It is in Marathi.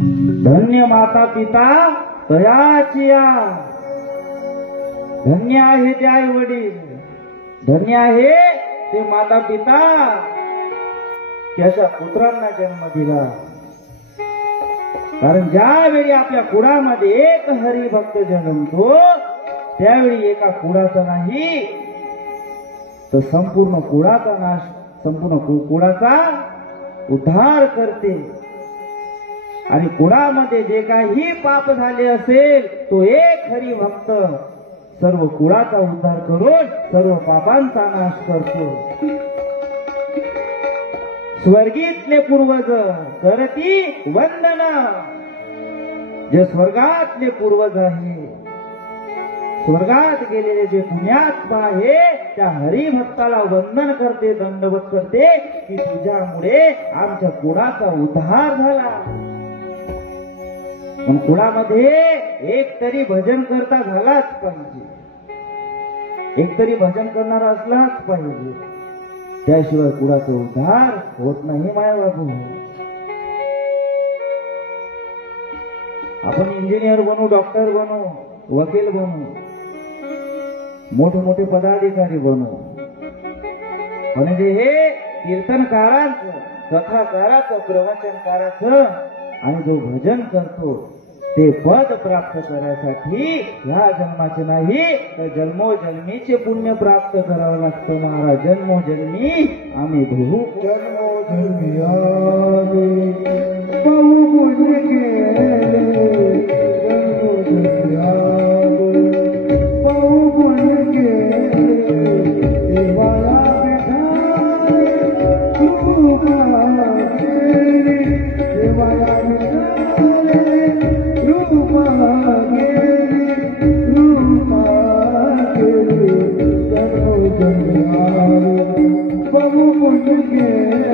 धन्य माता पिता तयाचिया, धन्य आहे ते आई वडील, धन्य आहे ते माता पिता त्याच्या पुत्रांना जन्म दिला. कारण ज्यावेळी आपल्या कुळामध्ये एक हरिभक्त जन्मतो त्यावेळी एका कुळाचा नाही तर संपूर्ण कुळाचा नाश, संपूर्ण कुळाचा उद्धार करते. आणि कुळामध्ये जे काही पाप झाले असेल तो एक हरिभक्त सर्व कुळाचा उद्धार करून सर्व पापांचा नाश करतो. स्वर्गीतले पूर्वज करती वंदन, जे स्वर्गातले पूर्वज आहे, स्वर्गात गेलेले जे पुण्यात्मा आहे त्या हरिभक्ताला वंदन करते, दंडवत करते की तुझ्यामुळे आमच्या कुळाचा उद्धार झाला. पण कुळामध्ये एक तरी भजन करता झालाच पाहिजे, एक तरी भजन करणारा असलाच पाहिजे, त्याशिवाय कुळाचा उद्धार होत नाही. माया बाबू, आपण इंजिनियर बनू, डॉक्टर बनू, वकील बनू, मोठे मोठे पदाधिकारी बनू, म्हणजे हे कीर्तनकारांचं, कथाकाराचं, प्रवचनकाराचं आणि जो भजन करतो ते पद प्राप्त करण्यासाठी ह्या जन्माचे नाही तर जन्मोजन्मीचे पुण्य प्राप्त करावं लागतं. महाराज जन्मोजन्मी आम्ही भूप जन्मोजन्मी आले बहु पुण्य केले, जन्मोजन्मी आले बहु पुण्य केले, देवाला बहु पुण्य केले.